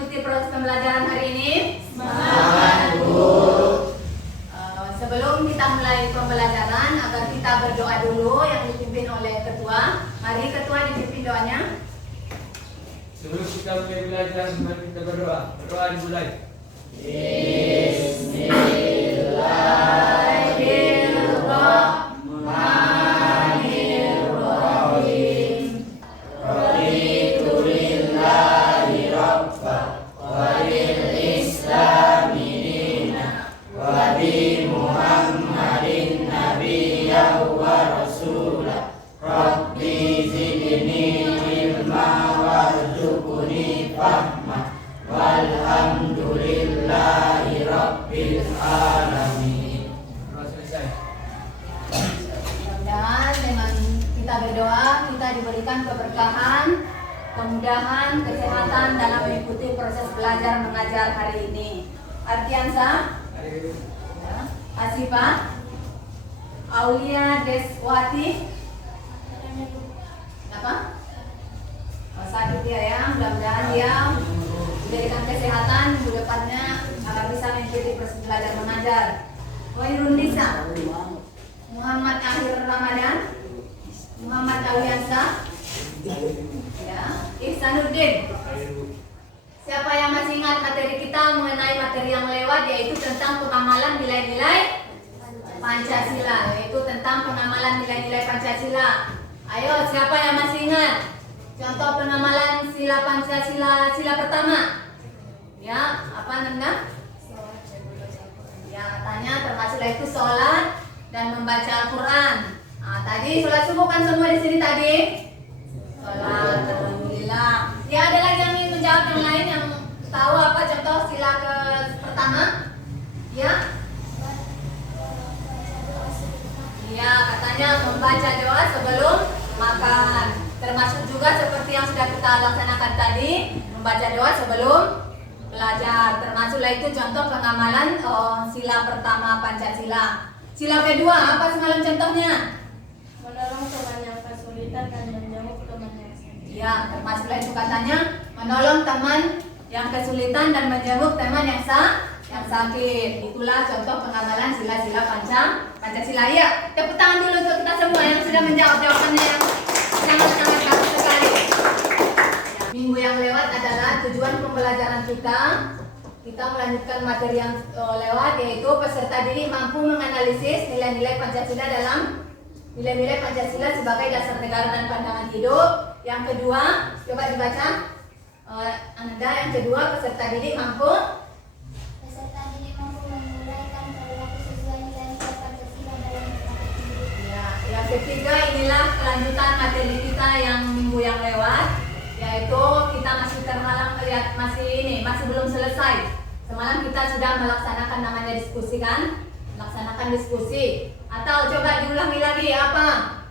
mengikuti proses pembelajaran hari ini? Semangat, Bu. Sebelum kita mulai pembelajaran, agar kita berdoa dulu yang dipimpin oleh ketua. Mari ketua dipimpin doanya. Sebelum kita mulai belajar, mari kita berdoa. Berdoa dimulai. Bismillahirrahmanirrahim. Raditu lillahi rabba wa lil islami dina wa bi Muhammadin nabiyya wa rasula. Rabbi zidni ilma warzuqni fahma walhamdulillahi rabbil alamin. Selesai. Mudah-mudahan dengan kita berdoa, kita diberikan keberkahan, kemudahan, kesehatan dalam mengikuti proses belajar mengajar hari ini. Artiansa, ya, Asifa, Aulia Deswati, apa? Sakit dia ya, mudah-mudahan dia diberikan kesehatan minggu depannya agar bisa mengikuti proses belajar mengajar. Wairun Nisa, Muhammad Akhir Ramadan, Muhammad Awiansa, ya, Ihsanuddin. Siapa yang masih ingat materi kita mengenai materi yang lewat, yaitu tentang pengamalan nilai-nilai Pancasila, yaitu tentang pengamalan nilai-nilai Pancasila. Ayo, siapa yang masih ingat contoh pengamalan sila Pancasila, sila pertama? Ya, apa namanya? Ya, katanya termasuk itu sholat dan membaca Al-Quran. Nah, tadi sholat subuh kan semua di sini tadi? Sholat, alhamdulillah. Ya, ada lagi yang ingin menjawab yang lain yang tahu apa contoh sila ke pertama? Ya? Iya, katanya membaca doa sebelum makan. Termasuk juga seperti yang sudah kita laksanakan tadi, membaca doa sebelum belajar. Termasuklah itu contoh pengamalan sila pertama Pancasila. Sila kedua, apa semalam contohnya? Menolong teman yang kesulitan dan menjenguk teman yang sakit. Ya, termasuklah itu katanya menolong teman yang kesulitan dan menjenguk teman yang sakit. Itulah contoh pengamalan sila-sila Pancasila. Ya, tepuk tangan dulu untuk kita semua yang sudah menjawab jawabannya yang sangat-sangat bagus sekali. Ya, minggu yang lewat adalah tujuan pembelajaran kita. Kita melanjutkan materi yang lewat, yaitu peserta didik mampu menganalisis nilai-nilai Pancasila dalam nilai-nilai Pancasila sebagai dasar negara dan pandangan hidup. Yang kedua, coba dibaca. Anda yang kedua, peserta didik mampu menguraikan perilaku sesuai nilai-nilai Pancasila dalam berpraktek hidup. ya, yang ketiga, inilah kelanjutan materi kita yang minggu yang lewat, yaitu kita masih terhalang melihat masih belum selesai. Semalam kita sudah melaksanakan namanya diskusi kan? Melaksanakan diskusi. Atau coba diulangi lagi apa?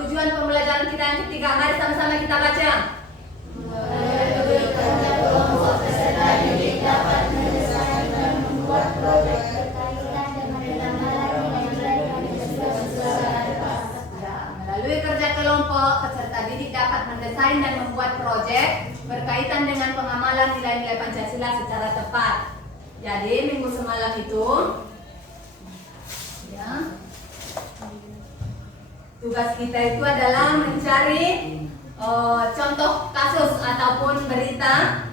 Tujuan pembelajaran kita yang ketiga. Mari sama-sama kita baca. Kelompok peserta didik dapat menyelesaikan dan membuat proyek Berkaitan dengan pengamalan nilai-nilai Pancasila sesuai Ya, melalui kerja kelompok, peserta didik dapat mendesain dan membuat proyek berkaitan dengan pengamalan nilai-nilai Pancasila secara tepat. Jadi minggu semalam itu, ya, tugas kita itu adalah mencari contoh kasus ataupun berita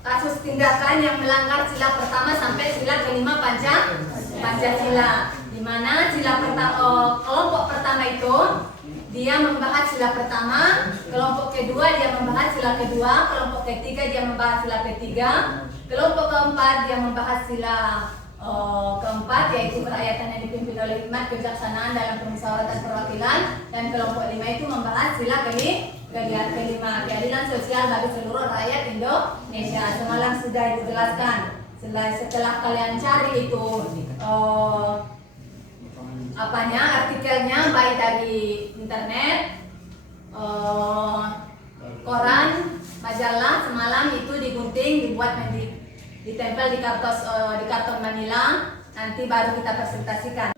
kasus tindakan yang melanggar sila pertama sampai sila kelima Pancasila. Di mana sila pertama, kelompok pertama itu dia membahas sila pertama, kelompok kedua dia membahas sila kedua, kelompok ketiga dia membahas sila ketiga, kelompok keempat dia membahas sila keempat, yaitu kerakyatan yang dipimpin oleh hikmat kebijaksanaan dalam permusyawaratan perwakilan, dan kelompok lima itu membahas sila kelima, keadilan sosial bagi seluruh rakyat Indonesia. Semalam sudah dijelaskan. Setelah kalian cari itu artikelnya, baik dari internet, koran, majalah, semalam itu digunting, dibuat ditempel di karton manila, nanti baru kita presentasikan.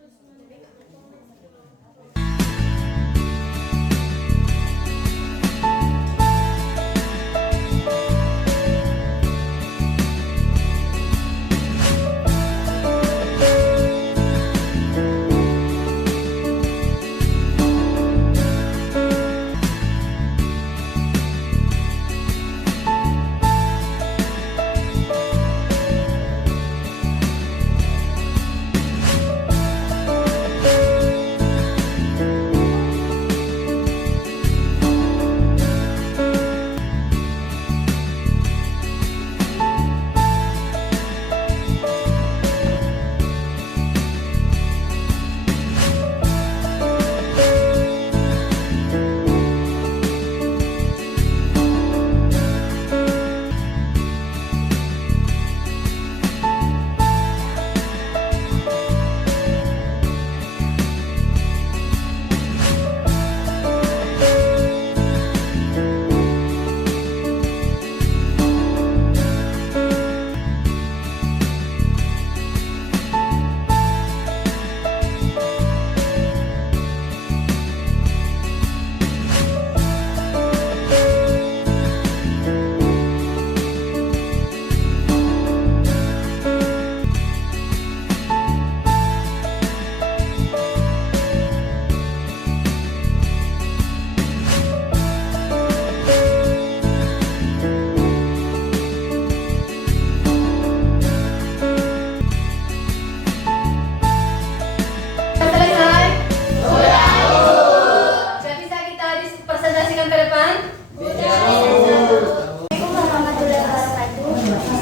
wabarakatuh.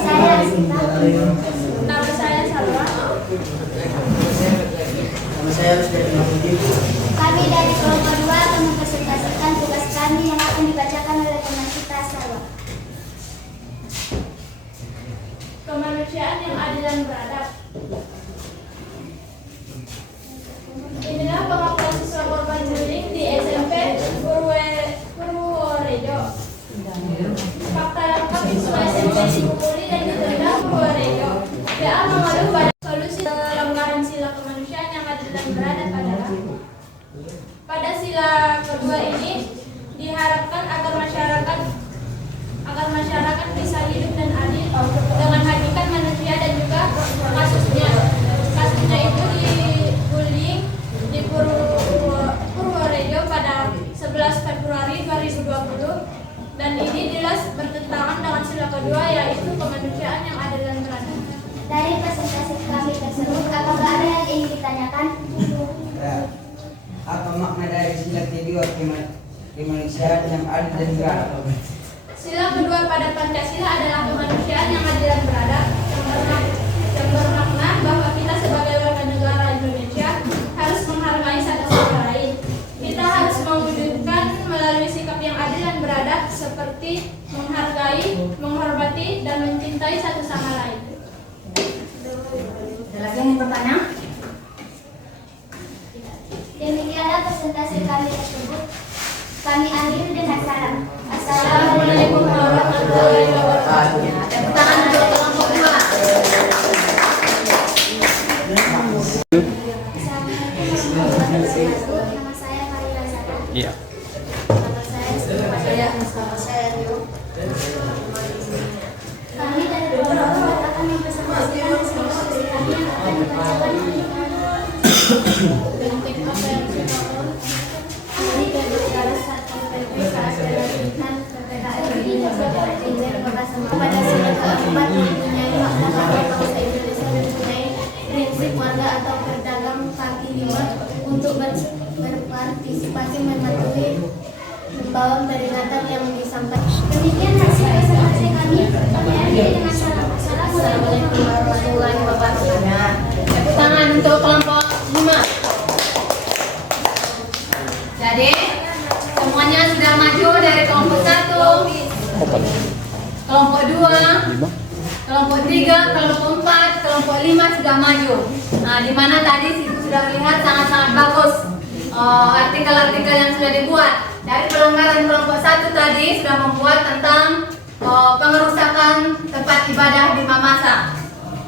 Saya Asita. Nama saya Salwa. Nama saya Rusdi Mahmudi. Kami dari kelompok 2 akan mempresentasikan tugas kami yang akan dibacakan oleh teman kita Salwa. Kemanusiaan yang adil dan beradab. Inilah pengakuan siswa korban bullying di SMP Purworejo. Fakta lengkap siswa SMP dipukuli dan ditendang Purworejo. PA mengeluh pada solusi pelanggaran sila kemanusiaan yang adil dan beradab adalah pada sila kedua ini diharapkan agar masyarakat bisa hidup dan adil dengan hakikat manusia dan juga kasusnya itu di bullying di Purworejo pada 11 Februari 2020 dan ini jelas bertentangan dengan sila kedua yaitu kemanusiaan yang adil dan beradab. Dari presentasi kami tersebut, apakah ada yang ingin ditanyakan? Apa makna dari sila kedua kemanusiaan yang adil dan beradab? Sila kedua pada Pancasila adalah kemanusiaan yang adil dan beradab yang bermakna bahwa kita sebagai warga negara Indonesia harus menghargai satu sama lain. Kita harus mewujudkan melalui sikap yang adil dan beradab seperti menghargai, menghormati, dan mencintai satu sama lain. Ada lagi yang ingin bertanya? Demikianlah presentasi kami tersebut. Kami akhiri dengan salam. Assalamualaikum warahmatullahi wabarakatuh. Ya, tepuk tangan untuk kelompok 2. Assalamualaikum warahmatullahi wabarakatuh. Nama saya Farida Zara. Iya. Nama saya Mustafa. Saya Rio. Kami dari kelompok 2 akan mempresentasikan solusi kami yang akan dibacakan pada sila keempat mempunyai makna bahwa bangsa Indonesia mempunyai prinsip warga atau pedagang kaki 5 untuk berpartisipasi mematuhi membawa peringatan yang disampaikan. Demikian hasil presentasi kami. Kami akhiri dengan salam. Assalamualaikum warahmatullahi wabarakatuh. Tepuk tangan untuk kelompok 5. Jadi semuanya sudah maju dari kelompok 1, kelompok 2, kelompok 3, kelompok 4, kelompok 5 sudah maju. Nah, di mana tadi sudah terlihat sangat-sangat bagus artikel-artikel yang sudah dibuat. Dari pelanggaran kelompok 1 tadi sudah membuat tentang pengerusakan tempat ibadah di Mamasa.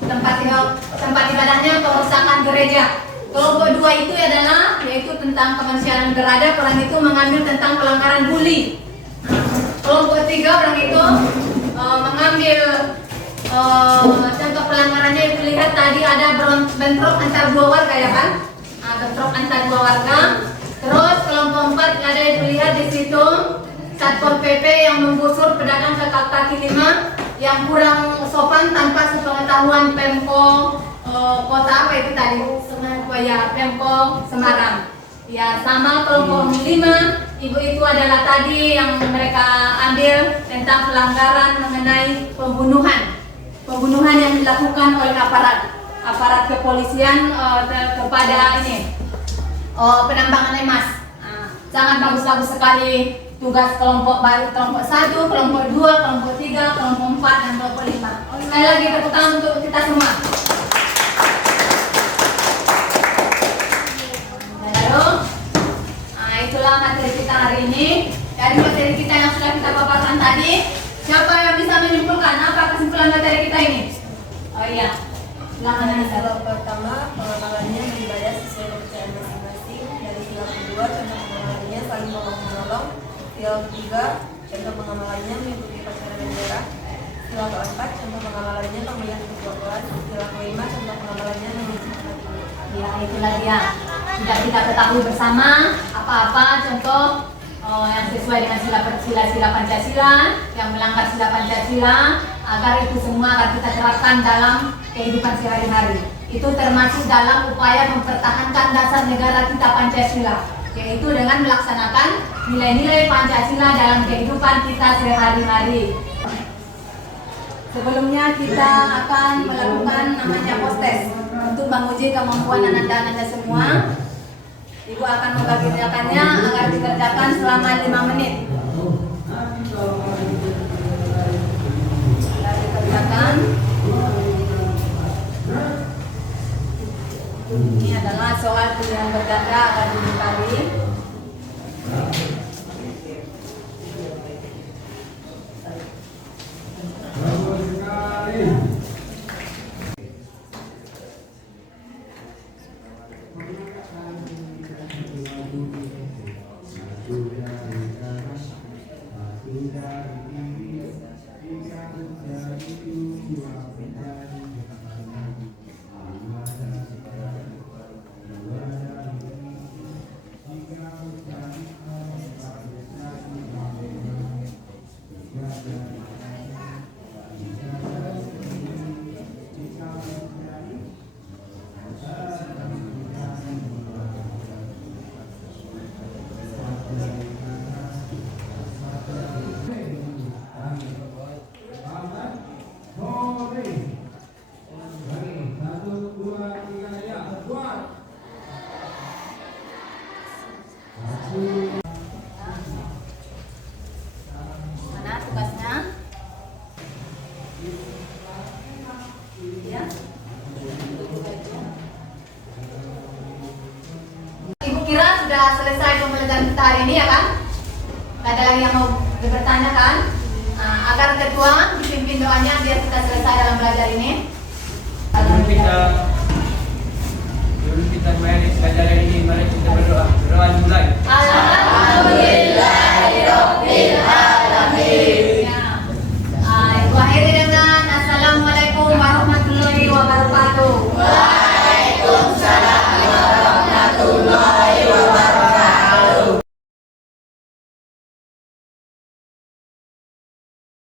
Tempat ibadahnya pengerusakan gereja. Kelompok 2 itu adalah yaitu tentang kemanusiaan yang beradab, orang itu mengambil tentang pelanggaran bully. Kelompok 3 orang itu mengambil contoh pelanggarannya itu lihat tadi ada bentrok antar dua warga ya kan? Bentrok antar dua warga. Terus kelompok 4 ada itu lihat di situ Satpol PP yang menggusur pedagang ke kaki 5 yang kurang sopan tanpa sepengetahuan Pemko kota apa itu tadi? Pemko Semarang. Ya, sama kelompok 5 ibu itu adalah tadi yang mereka ambil tentang pelanggaran mengenai pembunuhan yang dilakukan oleh aparat kepolisian kepada penambangan emas. Sangat bagus sekali tugas kelompok baru, kelompok 1, kelompok 2, kelompok 3, kelompok 4 dan kelompok 5. Sekali lagi tepuk tangan untuk kita semua. Itulah materi kita hari ini. Dari materi kita yang sudah kita paparkan tadi, siapa yang bisa menyimpulkan apa kesimpulan materi kita ini? Oh iya, silakan Anissa. Sila pertama, pengamalannya beribadah sesuai kepercayaan masing-masing. Dari sila kedua, contoh pengamalannya saling menolong. Sila ketiga, contoh pengamalannya mengikuti upacara bendera. Sila keempat, contoh pengamalannya pemilihan ketua kelas. Sila kelima, contoh pengamalannya mengisi hati. Ya, itulah dia. Sudah kita ketahui bersama apa-apa contoh yang sesuai dengan sila Pancasila, yang melanggar sila Pancasila, agar itu semua akan kita terapkan dalam kehidupan sehari-hari. Itu termasuk dalam upaya mempertahankan dasar negara kita Pancasila, yaitu dengan melaksanakan nilai-nilai Pancasila dalam kehidupan kita sehari-hari. Sebelumnya kita akan melakukan namanya post test untuk menguji kemampuan Anda semua. Ibu akan membagikannya agar dikerjakan selama 5 menit. Agar dikerjakan. Ini adalah soal pilihan berganda akan dibagi. Mana tugasnya? Ya. Ibu kira sudah selesai pembelajaran kita hari ini ya kan? Gak ada lagi yang mau bertanya kan? Agar ketua dipimpin doanya biar kita selesai dalam belajar ini. Sebelum kita belajar ini